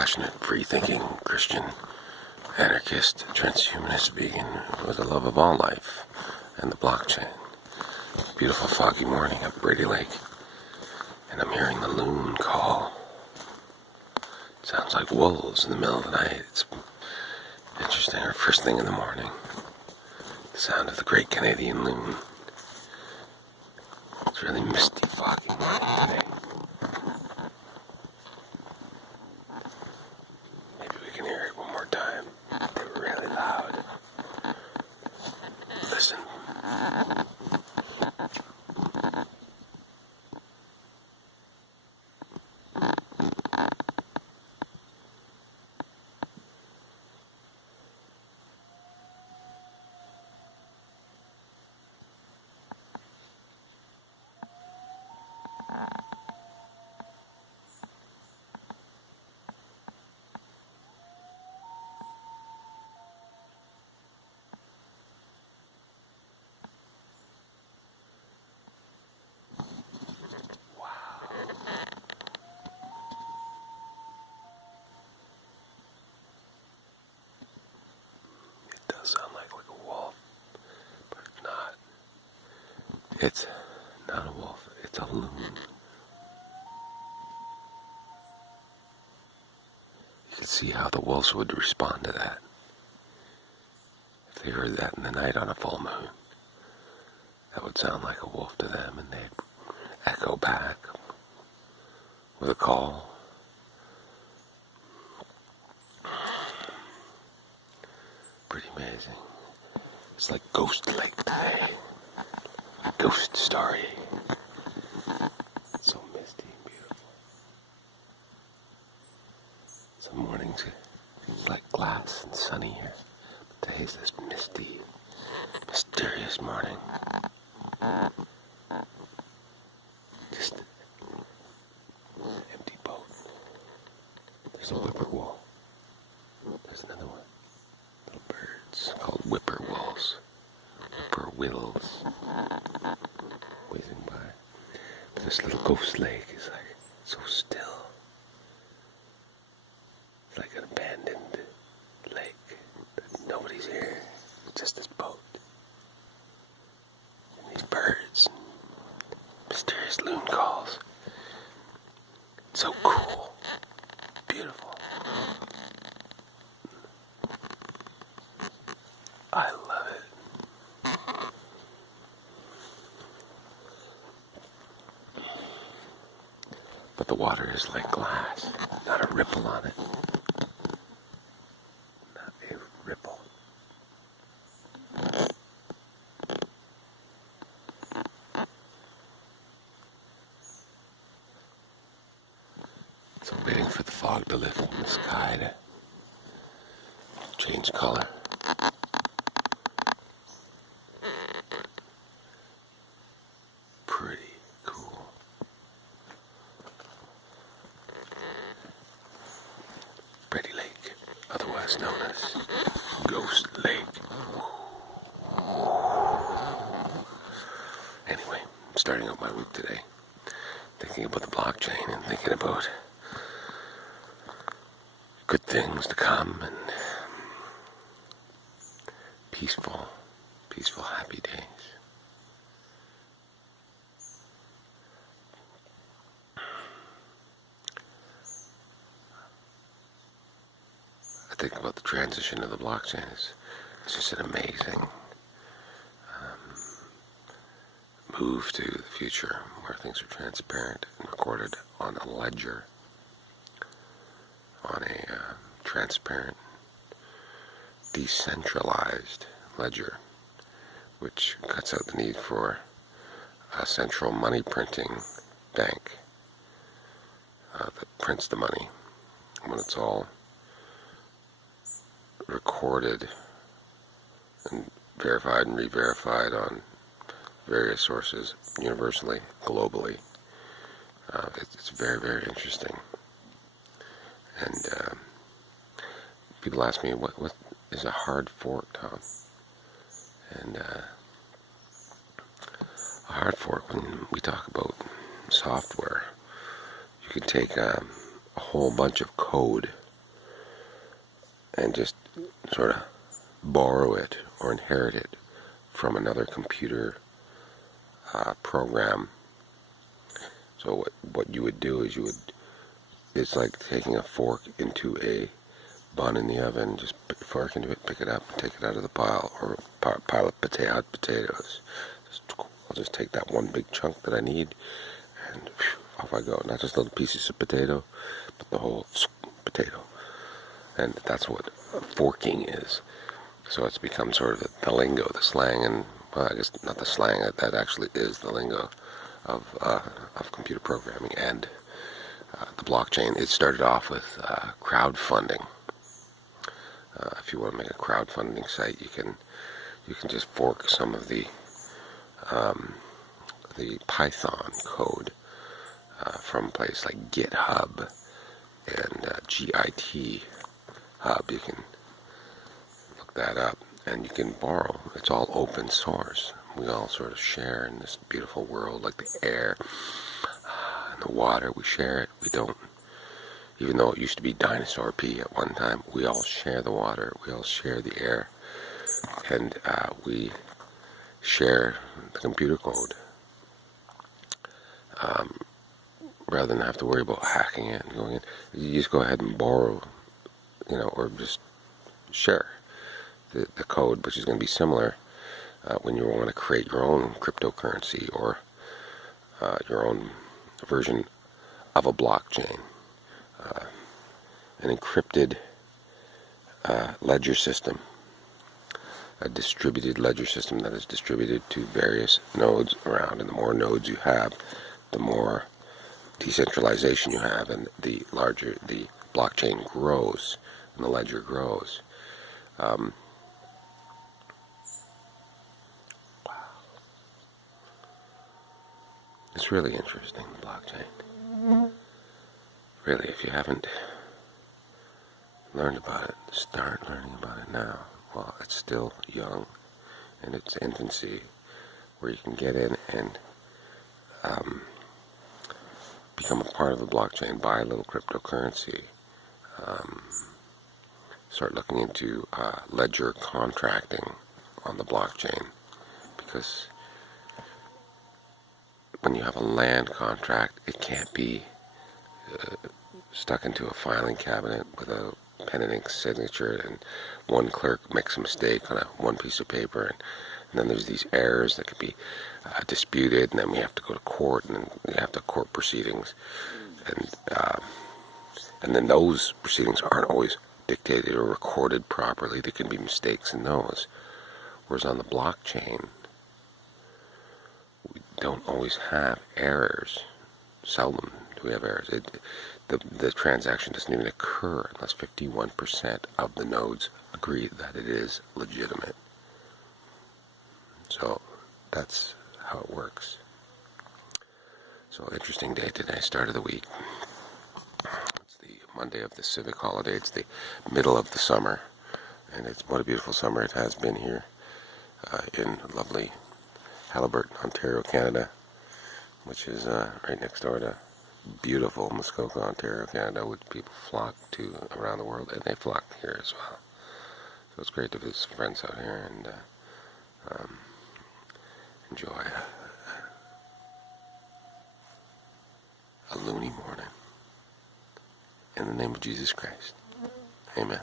passionate, free-thinking Christian, anarchist, transhumanist, vegan with a love of all life and the blockchain. Beautiful foggy morning at Brady Lake, and I'm hearing the loon call. It sounds like wolves in the middle of the night. It's interesting, or first thing in the morning. The sound of the great Canadian loon. It's really misty, foggy morning today. Maybe we can hear it one more time. They're really loud. Listen. Sound like a wolf, but it's not. It's not a wolf, it's a loon. You can see how the wolves would respond to that. If they heard that in the night on a full moon, that would sound like a wolf to them, and they'd echo back with a call. Pretty amazing. It's like Ghost Lake today. Ghost story. It's so misty and beautiful. Some mornings it's like glass and sunny here. But today's this misty, mysterious morning. Just an empty boat. There's a whippoorwill. There's another one. Little birds called whippoorwills. Whippoorwills. Whizzing by. But this little ghost lake is like so still. It's like an abandoned lake. Nobody's here. Just this boat. And these birds. Mysterious loon calls. It's so cool. Beautiful. I love it. But the water is like glass, not a ripple on it. Not a ripple. So I'm waiting for the fog to lift from the sky to change color. Pretty cool. Brady Lake, otherwise known as Ghost Lake. Anyway, I'm starting out my week today, thinking about the blockchain and thinking about good things to come and peaceful, happy days. I think about the transition of the blockchain. It's just an amazing move to the future where things are transparent and recorded on a ledger, on a transparent, decentralized ledger, which cuts out the need for a central money printing bank that prints the money when it's all recorded and verified and re-verified on various sources, universally, globally. It's very, very interesting. And people ask me, what is a hard fork, Tom? And a hard fork, when we talk about software, you can take a whole bunch of code and just sort of borrow it or inherit it from another computer program. So what you would do is it's like taking a fork into a bun in the oven, just put a fork into it, pick it up, and take it out of the pile, or pile of potatoes. I'll just take that one big chunk that I need, and off I go. Not just little pieces of potato, but the whole potato. And that's what forking is. So it's become sort of the lingo, the slang, and, well, I guess not the slang, that actually is the lingo of computer programming and the blockchain. It started off with crowdfunding. If you want to make a crowdfunding site, you can just fork some of the Python code from a place like GitHub and GIT Hub. You can look that up, and you can borrow. It's all open source. We all sort of share in this beautiful world, like the air and the water. We share it. We don't, even though it used to be dinosaur pee at one time, we all share the water. We all share the air, and we share the computer code. Rather than have to worry about hacking it and going in, you just go ahead and borrow, or just share the code, which is going to be similar when you want to create your own cryptocurrency or your own version of a blockchain, an encrypted ledger system, a distributed ledger system that is distributed to various nodes around. And the more nodes you have, the more decentralization you have, and the larger the blockchain grows and the ledger grows. Wow. It's really interesting, the blockchain. Really, if you haven't learned about it, start learning about it now. Well, it's still young in its infancy, where you can get in and become a part of the blockchain, buy a little cryptocurrency, start looking into ledger contracting on the blockchain, because when you have a land contract, it can't be stuck into a filing cabinet with a pen and ink signature, and one clerk makes a mistake on one piece of paper, and then there's these errors that could be disputed, and then we have to go to court, and then we have to court proceedings, and then those proceedings aren't always dictated or recorded properly. There can be mistakes in those. Whereas on the blockchain, we don't always have errors. Seldom do we have errors. The transaction doesn't even occur unless 51% of the nodes agree that it is legitimate. So that's how it works. So interesting day today, start of the week. It's the Monday of the civic holiday. It's the middle of the summer, and what a beautiful summer it has been here in lovely Haliburton, Ontario, Canada, which is right next door to beautiful Muskoka, Ontario, Canada, which people flock to around the world, and they flock here as well. So it's great to visit some friends out here and enjoy a loony morning. In the name of Jesus Christ. Amen.